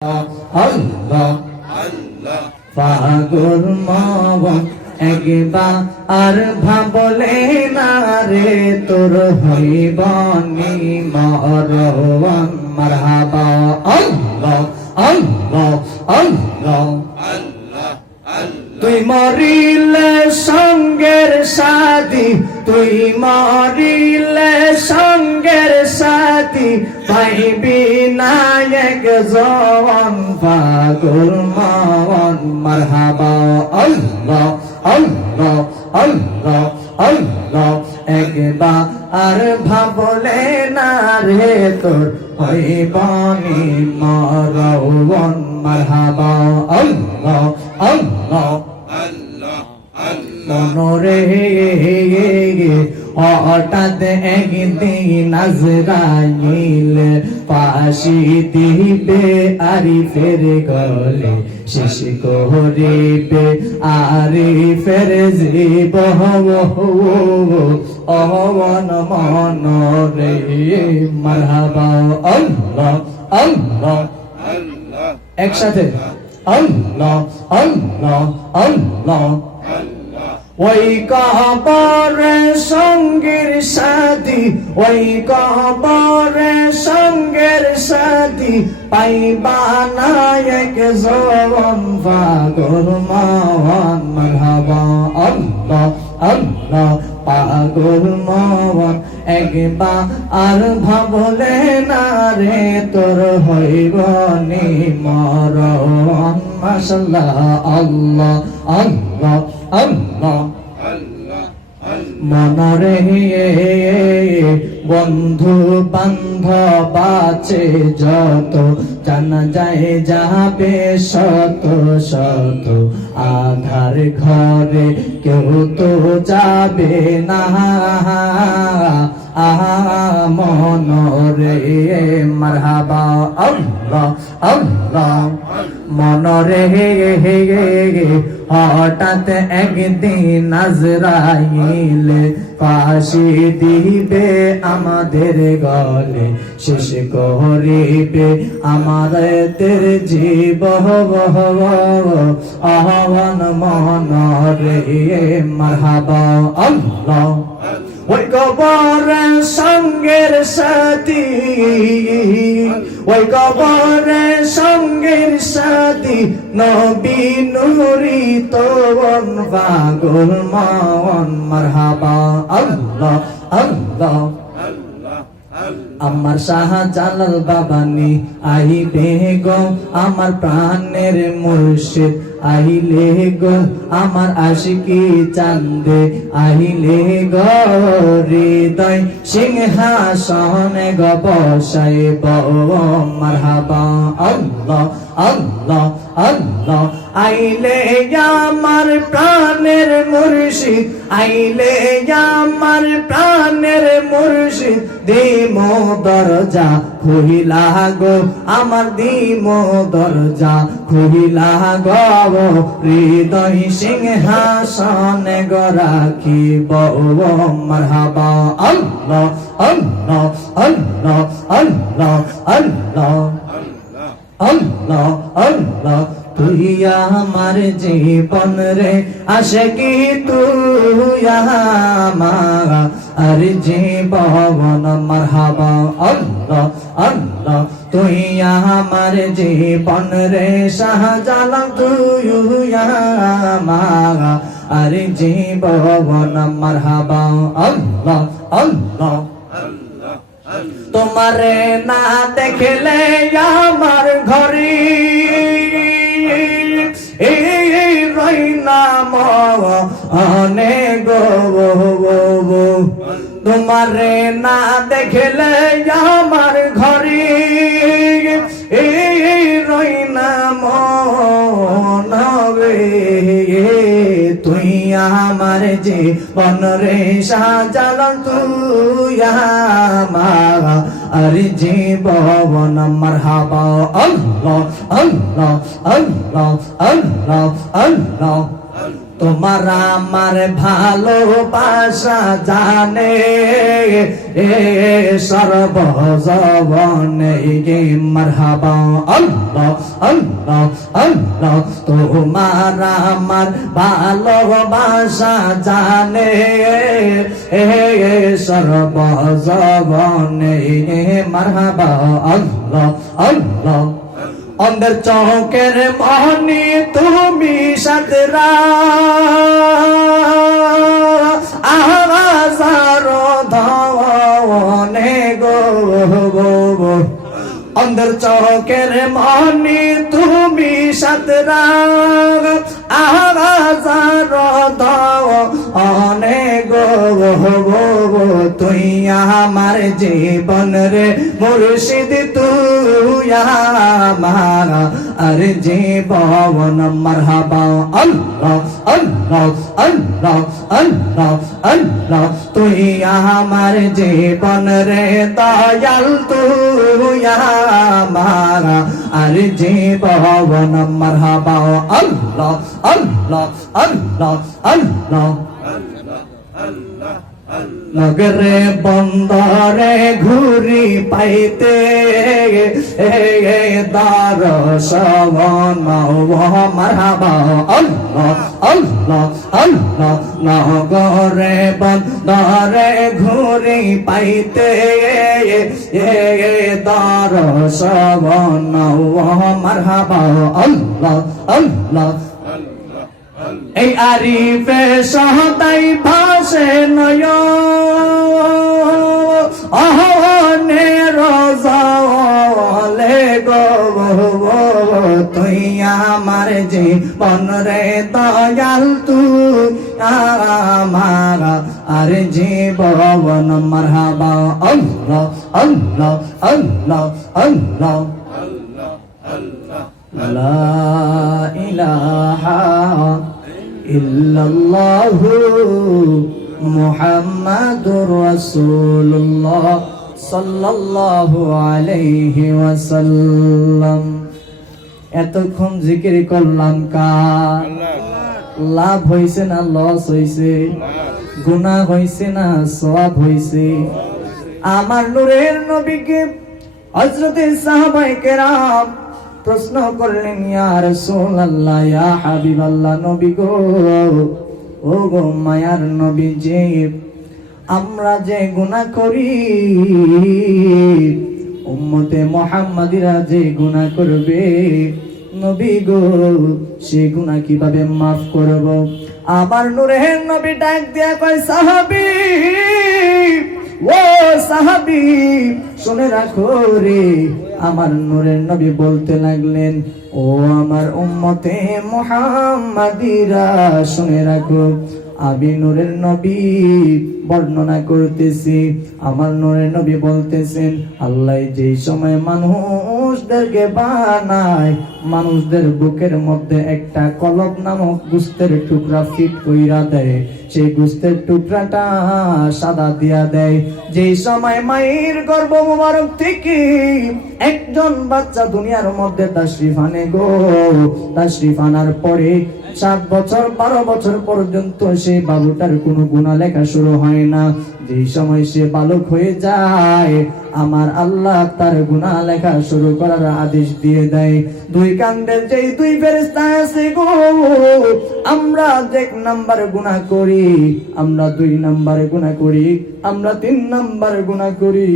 আল্লাহ, পাগল মন একবার আর ভাবলে না রে, তোর হইবনি মরওয়ান মারহাবা। আল্লাহ আল্লাহ আল্লাহ। তুই মরিলে সঙ্গের সাথী, তুই মরিলে সঙ্গের সাথী, পাইবি নায়ক জওয়ান, পাগল মাওয়ান, মারহাবা, আল্লাহ আল্লাহ আল্লাহ আল্লাহ। একবার আর ভাবলে না রে তোর হইবনি মরওয়ান, মারহাবা, আল্লাহ আল্লাহ। মনরে হঠাৎ একদিন আজরাইল পাশি দিবে আরিফের গলে, শেষ করিবে আরিফের জীব অহবন মনরে মারহাবা আল্লাহ আল্লাহ, একসাথে, আল্লাহ আল্লাহ আল্লাহ ওই কবরে সঙ্গের সাথী ওই কবরে সঙ্গের সাথী পাইবা নায়ক জবম ফাগুন মাওয়ান মারহাবা আল্লাহ আল্লাহ পাগল মন একবার আর ভাবলে না রে, তোর হইব নি মাসাল্লাহ আল্লাহ আল্লাহ আল্লাহ আল্লাহ। মনরে বন্ধু বান্ধব আছে যত, জানা যায় যাবে শত শত। আধার ঘরে কেউ তো যাবে না। মনরে মারহাবা, আল্লাহ আল্লাহ। মনরে হঠাৎ একদিন নাজরাইল ফাঁসি দিবে আমাদের গলে, শেষ করিবে আমার তের জীব। আহ্বান মনরে মারহাবা, আল্লাহ। ওই কবর সঙ্গের সাথী। ওই কবর সঙ্গের সাথী, নবী নুরি তোন পাগল মন মারহাবা, আল্লাহ আল্লাহ। আমার শাহজালাল বাবানি, আইবে গো আমার প্রাণের মুর্শিদ। আহিলে গ আমার আশিকি চান্দে। আহিলে গো হৃদয় সিংহাসনে গ বসাই মারহাবা আল্লাহ। আল্লাহ আল্লাহ। আইলে আমার প্রাণের মুর্শিদ, আইলে আমার প্রাণের মুর্শিদ। দিমো দরজা খুহিলা গো, আমার দিমো দরজা খুহিলা গো। হৃদয় সিংহাসনে গো রাখিব মারহাবা। আল্লাহ আল্লাহ আল্লাহ আল্লাহ আল্লাহ আল্লাহ। আল্লাহ তুই আমার জীবন রে। আসে কি তুই আমার আর জীবন, মারহাবা। আল্লাহ আল্লাহ, তুই আমার জীবন রে। শাহজালাল তুই আমার আর জীবন, মারহাবা। আল্লাহ আল্লাহ তোমারে না দেখলে আমার ঘরে রই নাম অনেক তোমারে না দেখলে আমার ঘরে এই রই নাম আমার যে বনরে সাজাল তুই আমার। আর জীবন মারহাবা আল্লাহ আল্লাহ আল্লাহ আল্লাহ আল্লাহ। তোমার আমার ভালোবাসা জানে সর্বজবনে গে মারহাবা। আল্লাহ আল্লাহ আল্লাহ, তোমার আমার ভালোবাসা জানে সর্বজবনে গে মারহাবা। আল্লাহ আল্লাহ অন্ধের চৌকের মহনি তুমি সাতরা। গো চৌকের মহনি তুমি সাতরা। আহার গো গো। তুই আমার জীবন রে মুর্শিদ, তুই আমার আর জীবন। মারহাবা, আল্লাহ আল্লাহ আল্লাহ আল্লাহ আল্লাহ। তুই আমার জীবন রে দয়াল, তুই আমার আর জীবন। মারহাবা, আল্লাহ আল্লাহ আল্লাহ আল্লাহ। নগরে বন্দরে ঘুরি পাইতে। দার নগরে বন্দরে ঘুরি পাইতে। দার সবন মারহাবা। আল্লাহ আল্লাহ এই আরিফে সহতাই ভাসে নয় অহনে রজলে গব আমার যে মন রে দয়াল তু আমার আর জীবন। বন আল্লাহ বা আল্লাহ আল্লাহ অল্ল আল্লাহ। লা ইলাহা ইল্লাল্লাহু মুহাম্মাদুর রাসূলুল্লাহ সাল্লাল্লাহু আলাইহি ওয়াসাল্লাম। এতক্ষণ জিকির করলাম কার? লাভ হইছে না লস হইছে? গুনাহ হইছে না সওয়াব হইছে? আমার নূরের নবীকে হযরতে সাহাবায়ে কেরাম প্রশ্ন করলেন, ইয়া রাসূলুল্লাহ, ইয়া হাবিবাল্লাহ, নবী গো, ও গো মায়ার নবী যে আমরা যে গুনাহ করি, উম্মতে মুহাম্মাদিরা যে গুনাহ করবে, নবী গো, সে গুনাহ কীভাবে মাফ করব? আবার নূরের নবী ডাক দিয়া কয়, সাহাবী ও সাহাবি, শুনে রাখো রে, আমার নূরের নবী বলতে লাগলেন, ও আমার উম্মতে মহামাদিরা শুনে রাখো। আমি নূরের নবী বর্ণনা করতেছি, আমার নূরের নবী বলতেছেন, আল্লাহ যেই সময় মানুষদেরকে বানায়, মানুষদের বুকের মধ্যে একটা কলব নামক গুস্তের টুকরা ফিট কইরা দেয়। সেই গুস্তের টুকরাটা সাদা দিয়া দেয়। যেই সময় মায়ের গর্ভ মুবারক থেকে একজন বাচ্চা দুনিয়ার মধ্যে তাশরিফ আনে গো তাশরিফ আনার পরে সাত বছর, বারো বছর পর্যন্ত সে বাবুটার কোনো গুণা লেখা শুরু হয় না। যেই সময় সে বালক হয়ে যায়, আমার আল্লাহ তার গুণা লেখা শুরু করার আদেশ দিয়ে দেয়। দুই কান্ডের যেই দুই ফেরেস্তা আছে গো, আমরা এক নাম্বার গুণা করি, আমরা দুই নাম্বারে গুণা করি, আমরা তিন নাম্বার গুণা করি।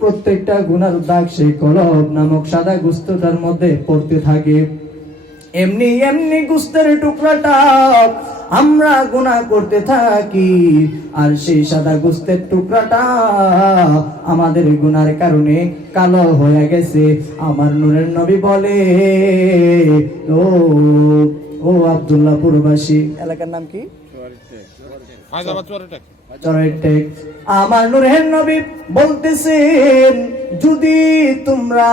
প্রত্যেকটা গুনার দাগ সেই কলব নামক সাদা গুস্তটার মধ্যে পড়তে থাকে। এমনি এমনি গুস্তের টুকরাটা আমরা গুনাহ করতে থাকি। আর সেই সাদা গুস্তের টুকরাটা আমাদের গুনার কারণে কালো হয়ে গেছে। আমার নূরের নবী বলে ও ও আব্দুল্লাহ পুরবাসী এলাকার নাম কি? আমার নূরের নবী বলতেছেন যদি তোমরা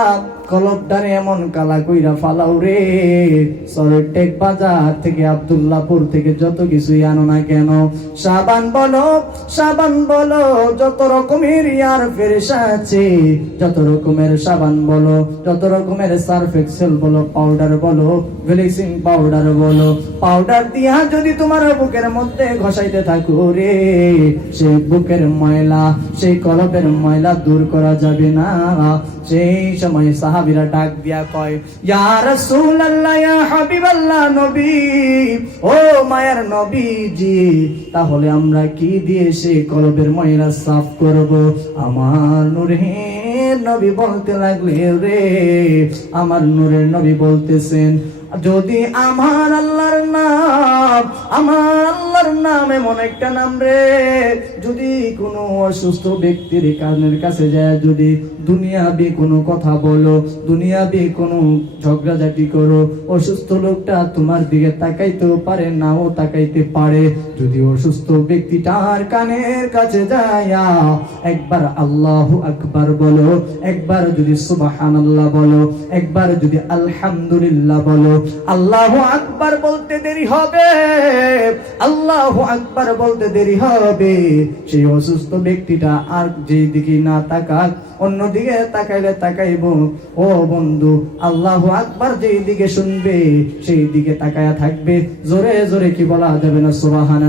কলবদারে এমন কালা কইরা ফালাও রে চরের টেক বাজার থেকে আব্দুল্লাহপুর থেকে যত কিছুই আনো না কেন, সাবান বলো সাবান বলো, যত রকমের ইয়ার ফেরেশা আছে, যত রকমের সাবান বলো, যত রকমের সার্ফ এক্সেল বলো, পাউডার বলো ব্লিচিং পাউডার বলো, পাউডার দিয়া যদি তোমার বুকের মধ্যে ঘষাইতে থাকো রে, সেই বুকের ময়লা, সেই কলবের ময়লা দূর করা যাবে না। সেই সময় সাহাবীরা ডাক দিয়া কয়, ইয়া রাসূলুল্লাহ, ইয়া হাবিবাল্লাহ, নবী, ও মায়ের নবীজি, তাহলে আমরা কি দিয়ে সেই কলবের ময়লা সাফ করব? আমার নূরে নবী বলতে লাগলে রে, আমার নূরের নবী বলতেছেন, যদি আমার আল্লাহর নাম, আমার আল্লাহর নাম এমন একটা নাম রে, যদি কোনো অসুস্থ ব্যক্তির কানের কাছে যায়, যদি দুনিয়াবি কোনো কথা বলো দুনিয়াবি কোনো ঝগড়াঝাটি করো। অসুস্থ লোকটা তোমার দিকে তাকাইতেও পারে নাও তাকাইতে পারে। যদি অসুস্থ ব্যক্তিটার কানের কাছে যায়া একবার আল্লাহ আকবার বলো, একবার যদি সুবাহান আল্লাহ বলো, একবার যদি আলহামদুলিল্লাহ বলো, আল্লাহ আকবার বলতে দেরি হবে, আল্লাহ আকবার বলতে দেরি হবে। সেই অসুস্থ ব্যক্তিটা আর যেদিকে না তাকাক অন্যদিকে তাকাইলে তাকাইব, ও বন্ধু, আল্লাহ আকবার যেই দিকে শুনবে, সেই দিকে তাকায়া থাকবে। জোরে জোরে কি বলা যাবে না সুবাহান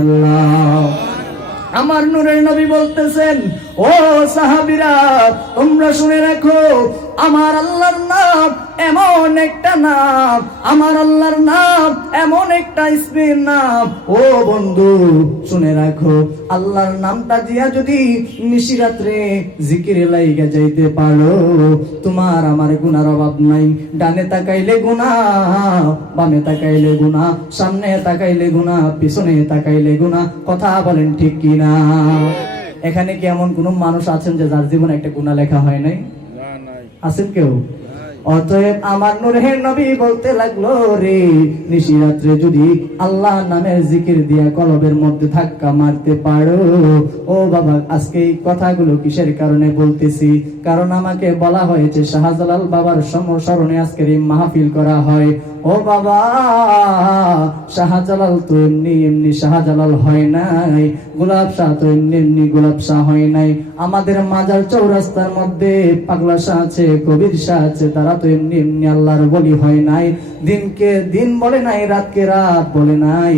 আমার নূরের নবী বলতেছেন, ও সাহাবিরা, তোমরা শুনে রাখো আমার আল্লাহর নাম এমন একটা নাম, আমার আল্লাহর নাম এমন একটা ইসমের নাম। ও বন্ধু, শুনে রাখো, আল্লাহর নামটা দিয়া যদি নিশিরাত্রে জিকিরে লাইগা যাইতে পারো, তোমার আমার গুনার অভাব নাই। ডানে তাকাইলে গুনা বামে তাকাইলে গুনা সামনে তাকাইলে গুনা পিছনে তাকাইলে গুনা কথা বলেন ঠিক কিনা? এখানে কি এমন কোন মানুষ আছেন যে যার জীবনে একটা গুণা লেখা হয় নাই নাই? আছেন কেউ? অতএব আমার নূরের নবী বলতে লাগল, রে নিশিরাত্রে যদি আল্লাহ নামের জিকির দিয়া কলবের মধ্যে ধাক্কা মারতে পারো। ও বাবা, আজকে এই কথাগুলো কিসের কারণে বলতেছি? কারণ আমাকে বলা হয়েছে, শাহজালাল বাবার সমসরণে আজকের এই মাহফিল করা হয়। ও বাবা, শাহজালাল তো এমনি এমনি শাহজালাল হয় নাই, গোলাপ শাহ তো এমনি এমনি গোলাপ শাহ হয় নাই। আমাদের মাজার চৌরাস্তার মধ্যে পাগলা শাহ আছে, কবির শাহ আছে, তারা তো এমনি এমনি আল্লাহর বলি হয় নাই। দিনকে দিন বলে নাই, রাতকে রাত বলে নাই।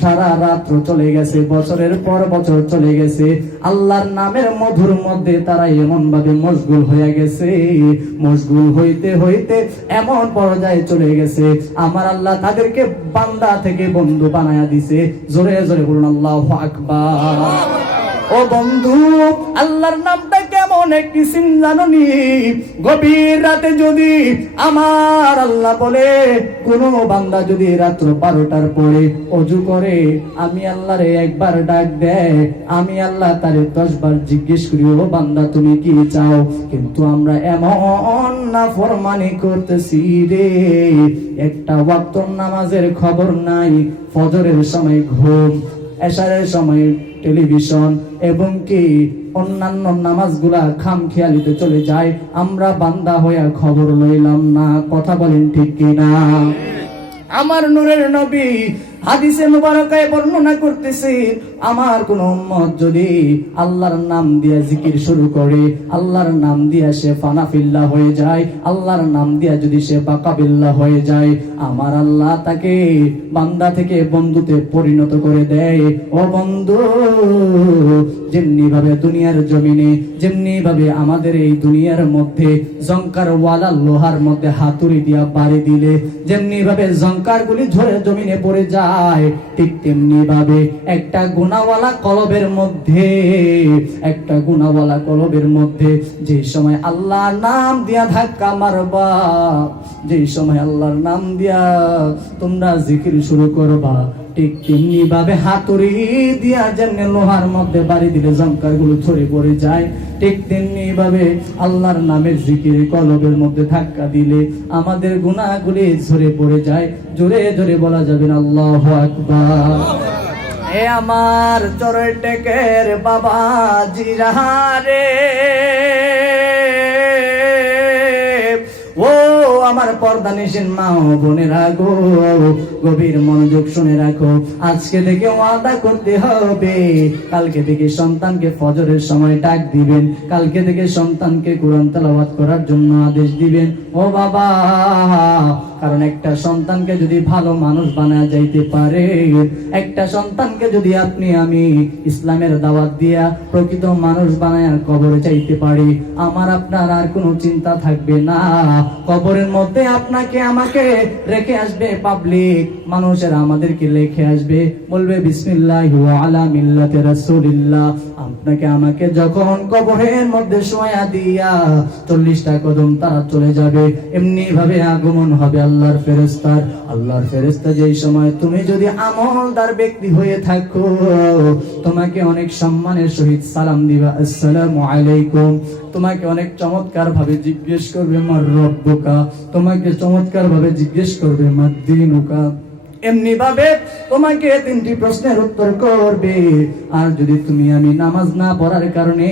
সারা রাত্র চলে গেছে, বছরের পর বছর চলে গেছে। আল্লাহর নামের মধুর মধ্যে তারা এমন ভাবে মশগুল হয়ে গেছে। মশগুল হইতে হইতে এমন পর্যায়ে চলে গেছে। আমার আল্লাহ তাদেরকে বান্দা থেকে বন্ধু বানায়া দিছে। জোরে জোরে বলুন, আল্লাহ আকবার। ও বন্ধু, আল্লাহর নামটা কেমন একটি সিন জাননি। গভীর রাতে যদি আমার আল্লাহ বলে, কোন বান্দা যদি রাত্র বারোটার পরে অজু করে, আমি আল্লাহরে একবার ডাক দেয়, আমি আল্লাহ তারে দশ বার জিজ্ঞেস করি, ও বান্দা, তুমি কি চাও? কিন্তু আমরা এমন না ফরমানি করতেছি রে। একটা ওয়াক্ত নামাজের খবর নাই, ফজরের সময় ঘুম, এশারের সময় টেলিভিশন এবং কি অন্যান্য নামাজগুলা খাম খেয়ালিতে চলে যায়, আমরা বান্দা হইয়া খবর লইলাম না, কথা বলেন ঠিক কিনা? আমার নূরের নবী হাদিসে মুবারকায় বর্ণনা করতেছে, আমার কোন উম্মত যদি আল্লাহর নাম দিয়া জিকির শুরু করে, আল্লাহর নাম দিয়া সে ফানাফিল্লা হয়ে যায়, আল্লাহর নাম দিয়া যদি সে বাকাবিল্লা হয়ে যায়, আমার আল্লাহ তাকে বান্দা থেকে বন্ধুতে পরিণত করে দেয়। ও বন্ধু যেমনি ভাবে দুনিয়ার জমিনে যেমনি ভাবে আমাদের এই দুনিয়ার মধ্যে জঙ্কার ওয়ালা লোহার মধ্যে হাতুড়ি দিয়া বাড়ি দিলে যেমনি ভাবে জঙ্কার গুলি ঝরে জমিনে পড়ে যায় ঠিক তেমনি ভাবে একটা গুনাওয়ালা কলবের মধ্যে, একটা গুনাওয়ালা কলবের মধ্যে যে সময় আল্লাহর নাম দিয়া ধাক্কা মারবা, যে সময় আল্লাহর নাম দিয়া তোমরা জিকির শুরু করবা ঠিক তেমনি ভাবে হাতুড়ি দিয়া যেমনি লোহার মধ্যে বাড়ি দিলে জঙ্কারগুলো ছড়ে পড়ে যায়। ঠিক তেমনি ভাবে আল্লাহর নামের জিকির কলবের মধ্যে ধাক্কা দিলে আমাদের গুণাগুলি ঝরে পড়ে যায়। জোরে জোরে বলা যাবে না, আল্লাহ আকবার। এ আমার চোরের টেকের বাবা, জিরাহারে। পর্দা নিশিন মা ও বোনেরা গো, গভীর মনোযোগ শুনে রাখো। আজকে থেকে ওয়াদা করতে হবে। কালকে থেকে সন্তানকে ফজরের সময় ডাক দিবেন। কালকে থেকে সন্তানকে কোরআন তেলাওয়াত করার জন্য আদেশ দিবেন। ও বাবা, কারণ একটা সন্তানকে যদি ভালো মানুষ বানা যাইতে পারে, একটা সন্তানকে যদি আপনি, আমি ইসলামের দাওয়াত দিয়া প্রকৃত মানুষ বানায় কবরে চাইতে পারি, আমার আপনার আর কোনো চিন্তা থাকবে না। কবরের মধ্যে আপনাকে, আমাকে রেখে আসবে পাবলিক মানুষের আমাদেরকে লেখে আসবে। বলবে, বিসমিল্লাহ আলা মিল্লাতে রাসূলিল্লাহ। আপনাকে, আমাকে যখন কবরের মধ্যে শোয়া দিয়া চল্লিশটা কদম তারা চলে যাবে এমনি ভাবে আগমন হবে আল্লাহর ফেরেস্তার আল্লাহর ফেরেস্তা যেই সময়, তুমি যদি আমলদার ব্যক্তি হয়ে থাকো, তোমাকে অনেক সম্মানের সহিত সালাম দিবা। আসসালামু আলাইকুম। তোমাকে অনেক চমৎকার ভাবে জিজ্ঞেস করবে মার রব্বুকা তোমাকে চমৎকার ভাবে জিজ্ঞেস করবে মার দিনুকা এমনি ভাবে তোমাকে তিনটি প্রশ্নের উত্তর করবে। আর যদি তুমি আমি নামাজ না পড়ার কারণে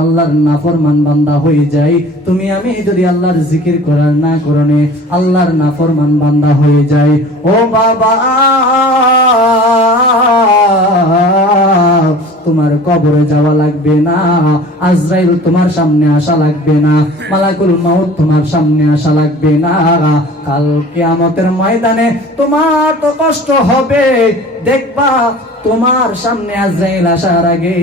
আল্লাহর নাফরমান বান্দা হয়ে যাই, তুমি আমি যদি আল্লাহর জিকির করার না কারণে আল্লাহর নাফরমান বান্দা হয়ে যাই। ও বাবা! তোমার কবরে যাওয়া লাগবে না। আজরাইল তোমার সামনে আসা লাগবে না। মালাকুল মাউত তোমার সামনে আসা লাগবে না। কাল কেয়ামতের ময়দানে তোমার তো কষ্ট হবে। দেখবা, তোমার সামনে আজরাইল আসার আগে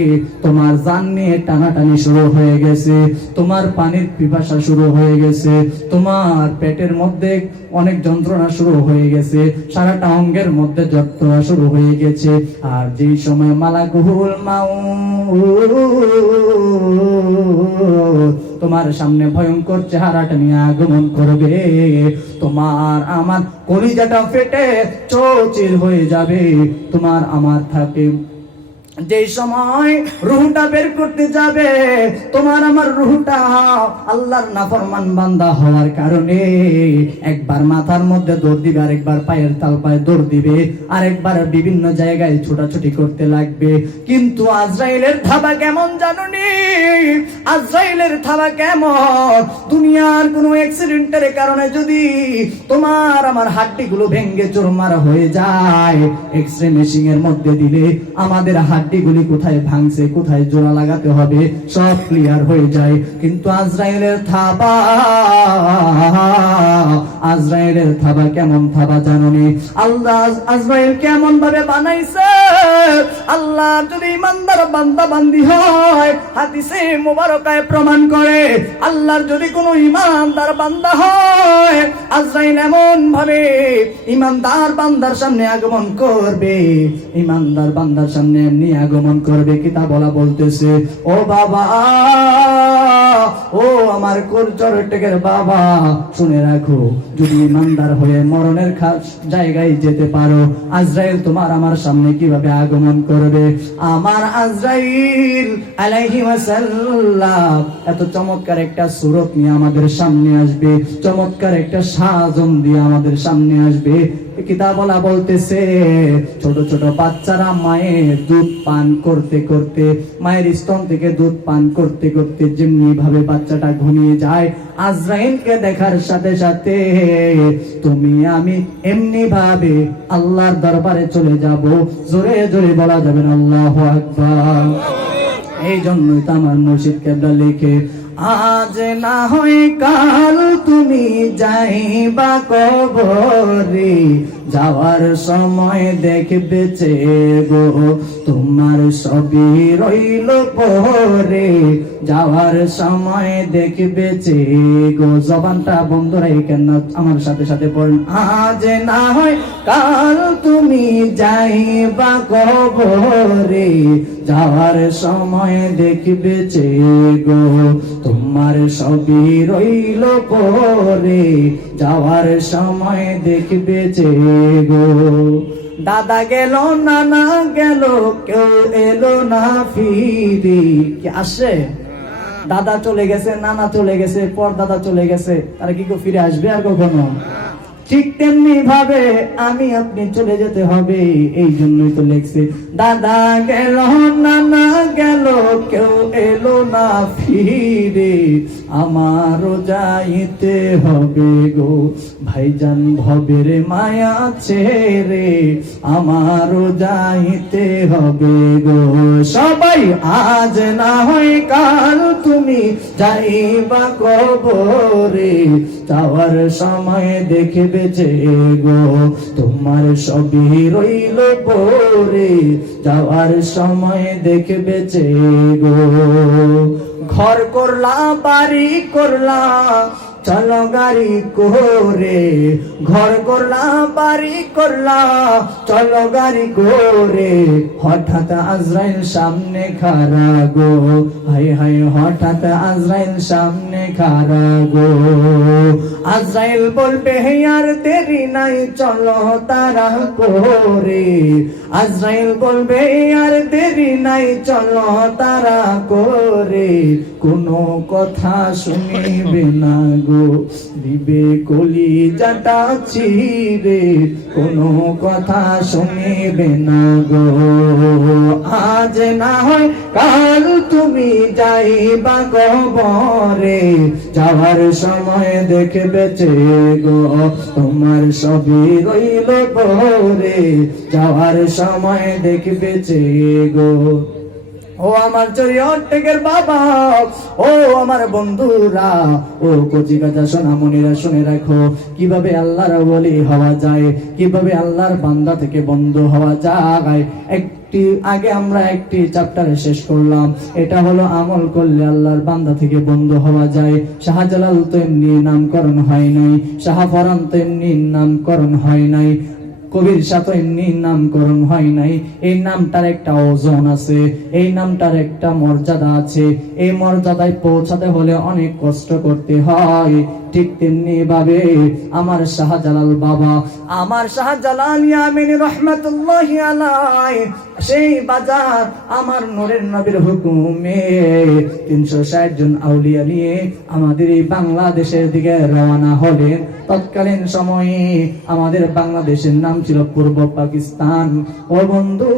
তোমার জান নিয়ে টানাটানি শুরু হয়ে গেছে, তোমার পানির পিপাসা শুরু হয়ে গেছে, তোমার পেটের মধ্যে অনেক যন্ত্রণা শুরু হয়ে গেছে, সারাটা অঙ্গের মধ্যে যন্ত্রণা শুরু হয়ে গেছে, আর যেই সময় মালাকুহুল মাউ তোমার সামনে ভয়ঙ্কর চেহারাটা নিয়ে আগমন করবে। তোমার আমার কলিজাটা ফেটে চৌচির হয়ে যাবে। তোমার আমার থাকে যে সময় রুহটা বের করতে যাবে, তোমার আমার রুহটা আল্লাহর নাফরমান বান্দা হওয়ার কারণে একবার মাথার মধ্যে দৌড় দিবে, আরেকবার পায়ের তাল পায়ে দৌড় দিবে, আরেকবার বিভিন্ন জায়গায় ছোটাছুটি করতে লাগবে। কিন্তু আজরাইলের থাবা কেমন জানুনি? আজরাইলের থাবা কেমন? দুনিয়ার কোনো অ্যাক্সিডেন্টের কারণে যদি তোমার আমার হাড্ডিগুলো ভেঙ্গে চোরমার হয়ে যায় এক্সরে মেশিন এর মধ্যে দিলে আমাদের হাড্ডিগুলি কোথায় ভাঙছে, কোথায় জোড়া লাগাতে হবে, সব ক্লিয়ার হয়ে যায়। কিন্তু আজরাইলের থাবা আজরাইলের থাবা কেমন থাবা জানুনি আল্লাহ আজরাইল কেমন ভাবে বানাইছে? আল্লাহ যদি ইমানদার বান্দা বান্দি হয়, হাদিসে মোবারকায় প্রমাণ করে, আল্লাহর যদি কোনো ইমানদার বান্দা হয়, আজরাইল এমন ভাবে ইমানদার বান্দার সামনে আগমন করবে। ইমানদার বান্দার সামনে এমনি আগমন করবে কিতা বলা বলতেছে, ও বাবা, ও আমার কোরচর টেকের বাবা, শুনে রাখো, যদি ইমানদার হয়ে মরণের জায়গায় যেতে পারো, আজরাইল তোমার আমার সামনে কীভাবে আগমন করবে? আমার আজরাইল আলাইহি ওয়াসাল্লাম, এত চমৎকার একটা সুরত নিয়ে আমাদের সামনে আসবে, চমৎকার একটা সাজন দিয়ে আমাদের সামনে আসবে। কিতাবলা বলতেছে, ছোট ছোট বাচ্চারা মায়ের দুধ পান করতে করতে, মায়ের স্তন থেকে দুধ পান করতে করতে যেমনি ভাবে বাচ্চাটা ঘুমিয়ে যায়, আজরাইলকে দেখার সাথে সাথে, তুমি আমি এমনি ভাবে আল্লাহর দরবারে চলে যাব, জোরে জোরে বলা যাবে না, আল্লাহ আকবার। এই জন্যই তো আমার মুর্শিদ কেবলা লিখে আজ না হয় কাল তুমি যাইবা কবরে যাওয়ার সময় দেখবে চেয়ে তোমার সবই রইল পরে, যাওয়ার সময় দেখবে চে গো, জবানটা বন্ধ রেখে না আমার সাথে সাথে পড়েন। আজ না হয় কাল তুমি যাইবা কবরে, যাওয়ার সময় দেখবে চে গো, তোমার সবই রইল পরে, যাওয়ার সময় দেখবে চে গো। দাদা গেল, নানা গেল, কেউ এলো না ফিরি। কি আসে? দাদা চলে গেছে, নানা চলে গেছে, পর দাদা চলে গেছে, তারা কি কেউ ফিরে আসবে আর কখনো? ঠিক তেমনি ভাবে আমি আপনি চলে যেতে হবে, এই জন্যই তো লেখছে, দাদা গেল, নানা গেল, কেউ এলো না ফিরে, আমারও যাইতে হবে গো, ভাইজান ভবের মায়া ছেড়ে, আমারও যাইতে হবে গো, সবাই আজ না হয় কাল তুমি যাইবা কবরে যাওয়ার সময় দেখবে যে গো, তোমার সবই রইল পরে। যাওয়ার সময় দেখবে যে গো, ঘর করলা, বাড়ি করলা চলো গাড়ি করে, ঘর করলা, বাড়ি করলা। চলো গাড়ি করে, হঠাৎ আজরাইল সামনে খারা গো। হাই হাই হঠাৎ আজরাইল সামনে খারা গো। আজরাইল বলবে, হে, আর দেরি নাই, চলো তারা করে। আজরাইল বলবে আর দেরি নাই, চলো তারা করে। কোনো কথা শুনিবে না গো। দিবে কলি জাটা চিরে, কোনো কথা শুনিবে না গো। আজ না হয় কাল তুমি যাইবা গবরে যাওয়ার সময় দেখবে গো। তোমার সবই রইল পরে, যাওয়ার সময় দেখবে গো। ও আমার চরিয়টেকের বাবা, ও আমার বন্ধুরা, ও কচি কাঁচা সোনামণিরা শুনে রাখো, কীভাবে আল্লাহর বলি হওয়া যায়, কীভাবে আল্লাহর বান্দা থেকে বন্ধ হওয়া যায়। একটি, আগে আমরা একটি চ্যাপ্টারে শেষ করলাম, এটা হলো আমল করলে আল্লাহর বান্দা থেকে বন্ধ হওয়া যায়। শাহজালাল তো এমনি নামকরণ হয় নাই, শাহফরান তো এমনি নামকরণ হয় নাই। কবির সাথে এমনি নামকরণ হয় নাই। এই নামটার একটা ওজন আছে, এই নামটার একটা মর্যাদা আছে। এই মর্যাদায় পৌঁছাতে হলে অনেক কষ্ট করতে হয়। ঠিক তেমনি ভাবে আমার শাহজালাল বাবা, আমার শাহজালাল ইয়ামিন রহমতুল্লাহ আলাই সেই বাজার আমার নূরের নবীর হুকুমে তিনশো ষাট জন আউলিয়া নিয়ে আমাদের এই বাংলাদেশের দিকে রওনা হলেন। তৎকালীন সময়ে আমাদের বাংলাদেশের নাম ছিল পূর্ব পাকিস্তান। ও বন্ধু,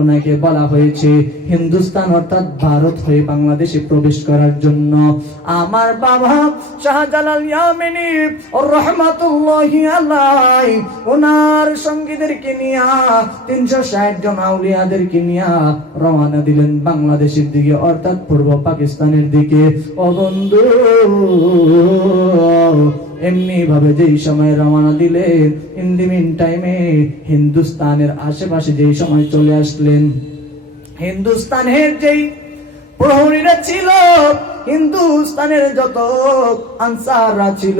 ওনাকে বলা হয়েছে হিন্দুস্তান অর্থাৎ ভারত হয়ে বাংলাদেশে প্রবেশ করার জন্য। আমার বাবা শাহজালাল ইয়ামিনী রহমাতুল্লাহি আলাই ওনার সঙ্গীদেরকে নিয়া, তিনশো ষাট জন আউলিয়াদেরকে নিয়া রওনা দিলেন বাংলাদেশের দিকে, অর্থাৎ পূর্ব পাকিস্তানের দিকে। ও বন্ধু এমনি ভাবে যেই সময় রওনা দিলেন ইন দি মিন টাইমে হিন্দুস্তানের আশেপাশে যেই সময় চলে আসলেন হিন্দুস্তানের যেই প্রহরীরা ছিল, হিন্দুস্তানের যত আনসাররা ছিল,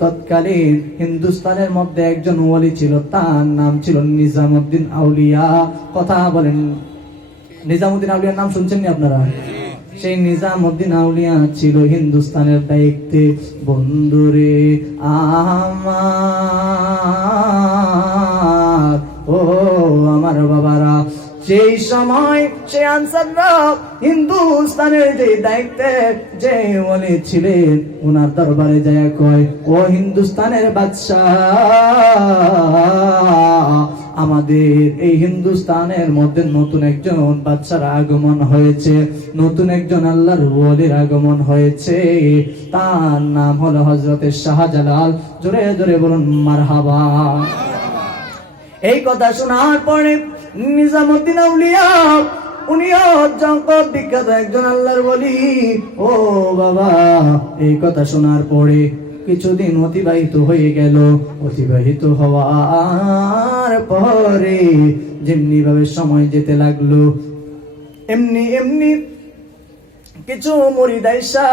তৎকালীন হিন্দুস্তানের মধ্যে একজন ওয়ালি ছিল, তার নাম ছিল নিজামুদ্দিন আউলিয়া। কথা বলেন, নিজামুদ্দিন আউলিয়ার নাম শুনছেন আপনারা? সেই নিজামুদ্দিন আউলিয়া ছিল হিন্দুস্তানের দায়িত্বে। বন্ধুরে আমার সেই সময় সে আনসাররা হিন্দুস্তানের যে দায়িত্বে যে বলে ছিলেন ওনার দরবারে যায় কয়, ও হিন্দুস্তানের বাদশাহ, আমাদের এই হিন্দুস্তানের মধ্যে নতুন একজন বাচ্চার আগমন হয়েছে, নতুন একজন আল্লাহর ওয়ালির আগমন হয়েছে। তার নাম হলো হজরতের শাহজালাল। জোরে জোরে বলুন, মারহাবা। এই কথা শোনার পরে নিজামুদ্দিন আউলিয়া উনিও জগৎ বিখ্যাত একজন আল্লাহর বলি ও বাবা, এই কথা শোনার পরে কিছুদিন অতিবাহিত হয়ে গেল। অতিবাহিত হওয়ার পরে যেমনি ভাবে সময় যেতে লাগল, এমনি এমনি কিছু মরিদাইসা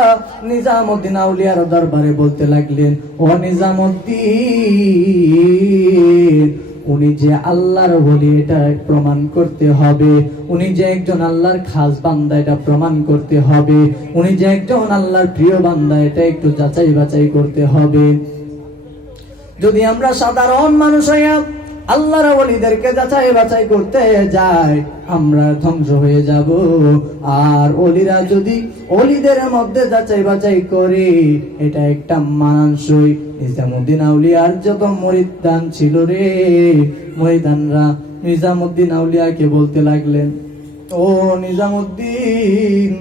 নিজামুদ্দিন আউলিয়ার দরবারে বলতে লাগলেন, ও নিজামুদ্দিন উনি যে আল্লাহর বলি এটা প্রমাণ করতে হবে। উনি যে একজন আল্লাহর খাস বান্দা, এটা প্রমাণ করতে হবে। উনি যে একজন আল্লাহর প্রিয় বান্দা, এটা একটু যাচাই বাছাই করতে হবে। যদি আমরা সাধারণ মানুষ হইয়া আল্লাহর ওলিদেরকে যাচাই বাছাই করতে যায়, আমরা ধ্বংস হয়ে যাব। আর ওলিরা যদি ওলিদের মধ্যে যাচাই বাছাই করে, এটা একটা মানানসই। নিজামুদ্দিন আউলিয়ার যত মরিদান ছিল রে, মরিদানরা নিজামুদ্দিন আউলিয়াকে বলতে লাগলেন, ও নিজামুদ্দিন,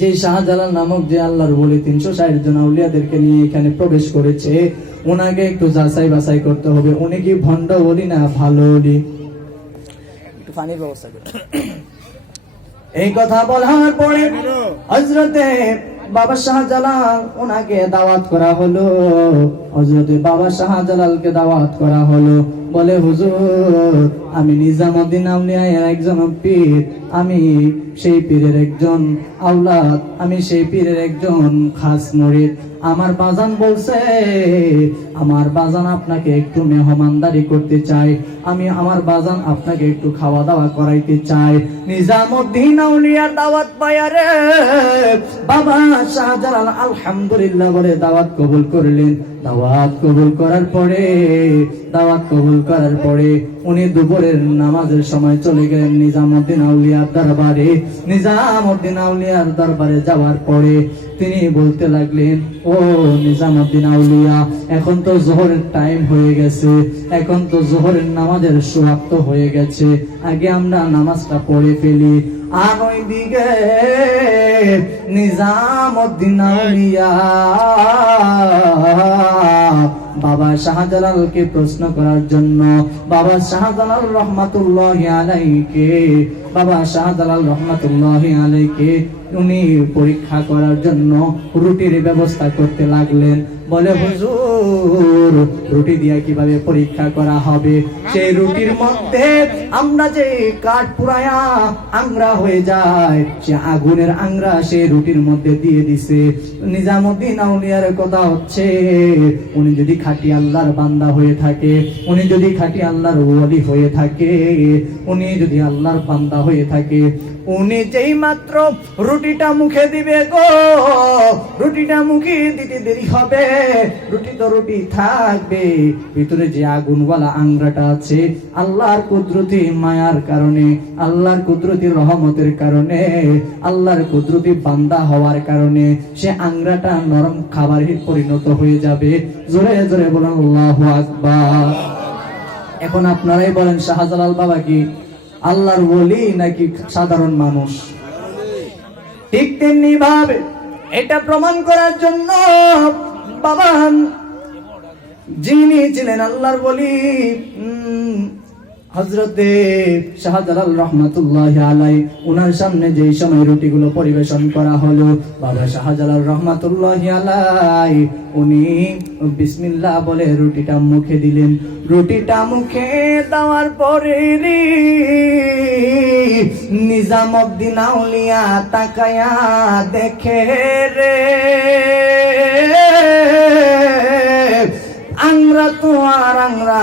যে শাহজালাল নামক যে আল্লাহর বলে তিনশো ষাট জন আউলিয়াদেরকে নিয়ে এখানে প্রবেশ করেছে ওনাকে একটু যাচাই বাছাই করতে হবে। উনি কি ভণ্ড বলি না ভালো বলি একটু পানির ব্যবস্থা করে এই কথা বলার পরে হজরতে বাবা শাহজালাল ওনাকে দাওয়াত করা হলো। হজরতে বাবা শাহজালালকে দাওয়াত করা হলো। বলে হুজুর আমি নিজামুদ্দিন আউলিয়ার একজন পীর। আমি সেই পীরের একজন আওলাদ। আমি সেই পীরের একজন খাস মরিদ। আমার বাজান বলছে, আমার বাজান আপনাকে একটু মেহমানদারি করতে চাই আমি আমার বাজান আপনাকে একটু খাওয়া দাওয়া করাইতে চাই। নিজামুদ্দিন আউলিয়ার দাওয়াত পায়া রে, বাবা শাহজালাল আলহামদুলিল্লাহ বলে দাওয়াত কবুল করলেন। দাওয়াত কবুল করার পরে, দাওয়াত কবুল করার পরে উনি দুপুরের নামাজের সময় চলে গেলেন নিজামুদ্দিন আউলিয়ার দরবারে। নিজামুদ্দিন আউলিয়ার দরবারে যাওয়ার পরে তিনি বলতে লাগলেন, ও নিজামুদ্দিন আউলিয়া, এখন তো জোহরের টাইম হয়ে গেছে। এখন তো জোহরের নামাজের সমাপ্ত হয়ে গেছে। আগে আমরা নামাজটা পড়ে ফেলি। আর ওই দিকে নিজামুদ্দিন আউলিয়া বাবা শাহজালালকে প্রশ্ন করার জন্য, বাবা শাহজালাল রহমাতুল্লাহ আলাইকে, বাবা শাহজালাল রহমাতুল্লাহ আলাইকে উনি পরীক্ষা করার জন্য রুটির ব্যবস্থা করতে লাগলেন। বলে, হুজুর, রুটি দিয়ে কীভাবে পরীক্ষা করা হবে? সেই রুটির মধ্যে আমরা যে কাঠ পুরায়া আংরা হয়ে যায় সে আগুনের আংরা সেই রুটির মধ্যে দিয়ে দিছে। নিজামুদ্দিন আউলিয়ার কথা হচ্ছে, উনি যদি খাটি আল্লাহর বান্দা হয়ে থাকে, উনি যদি খাটি আল্লাহর ওয়ালি হয়ে থাকে, উনি যদি আল্লাহর বান্দা হয়ে থাকে উনি যেই মাত্র রুটিটা মুখে দিবে গো, রুটিটা মুখে দিতে দেরি হবে। রুটি তো রুটি থাকবে। ভিতরে যে আগুনওয়ালা আংরাটা আছে, আল্লাহর কুদরতি মায়ার কারণে, আল্লাহর কুদরতি রহমতের কারণে, আল্লাহর কুদরতি বান্দা হওয়ার কারণে সে আংরাটা নরম খাবারে পরিণত হয়ে যাবে। জোরে জোরে বলুন, আল্লাহু আকবার। এখন আপনারাই বলেন, শাহজালাল বাবা কি আল্লাহর বলি নাকি সাধারণ মানুষ? ঠিক তেমনি ভাবে এটা প্রমাণ করার জন্য বাবা যিনি ছিলেন আল্লাহর বলি হজরতে শাহজালাল রহমাতুল্লাহ আলাই ওনার সামনে যেই সময় রুটিগুলো পরিবেশন করা হলো, বাবা শাহজালাল রহমাতুল্লাহ আলাই উনি বিসমিল্লাহ বলে রুটিটা মুখে দিলেন। রুটিটা মুখে দেওয়ার পরে রে নিজামুদ্দিন আউলিয়া তাকায়া দেখে রে আংরা তো আর আংরা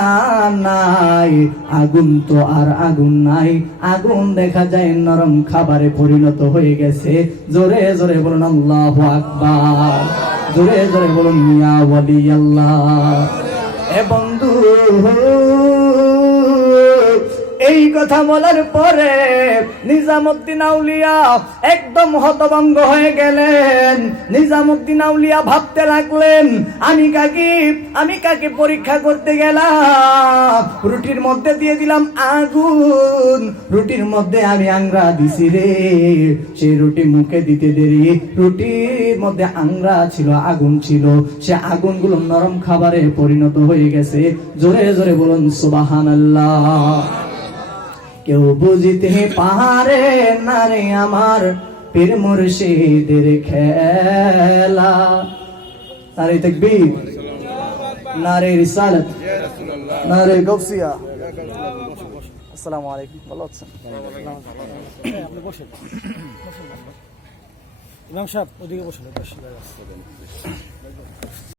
নাই, আগুন তো আর আগুন নাই। আগুন দেখা যায় নরম খাবারে পরিণত হয়ে গেছে। জোরে জোরে বলুন আল্লাহ আকবার। জোরে জোরে বলুন মিয়া ওয়ালি আল্লাহ। এ বন্ধু এই কথা বলার পরে নিজামুদ্দিন আউলিয়া একদম হতভঙ্গ হয়ে গেলেন। নিজামুদ্দিন আউলিয়া ভাবতে লাগলেন, আমি কাকি, আমি কাকে পরীক্ষা করতে গেলাম? রুটির মধ্যে দিয়ে দিলাম আগুন। রুটির মধ্যে আমি আংরা দিছি রে। সেই রুটি মুখে দিতে দেরি। রুটির মধ্যে আংরা ছিল, আগুন ছিল। সে আগুনগুলো নরম খাবারে পরিণত হয়ে গেছে। জোরে জোরে বলুন সুবাহান আল্লাহ কেউ বুঝিতে পাহাড়ে না রে আমার পীর মুর্শিদের খেলা নারে তকবীর নারে রিসালাত নারে গৌসিয়া আসসালামু আলাইকুম ভালো আছেন আপনি বসেন ইমাম সাহেব ওদিকে বসেন বসেন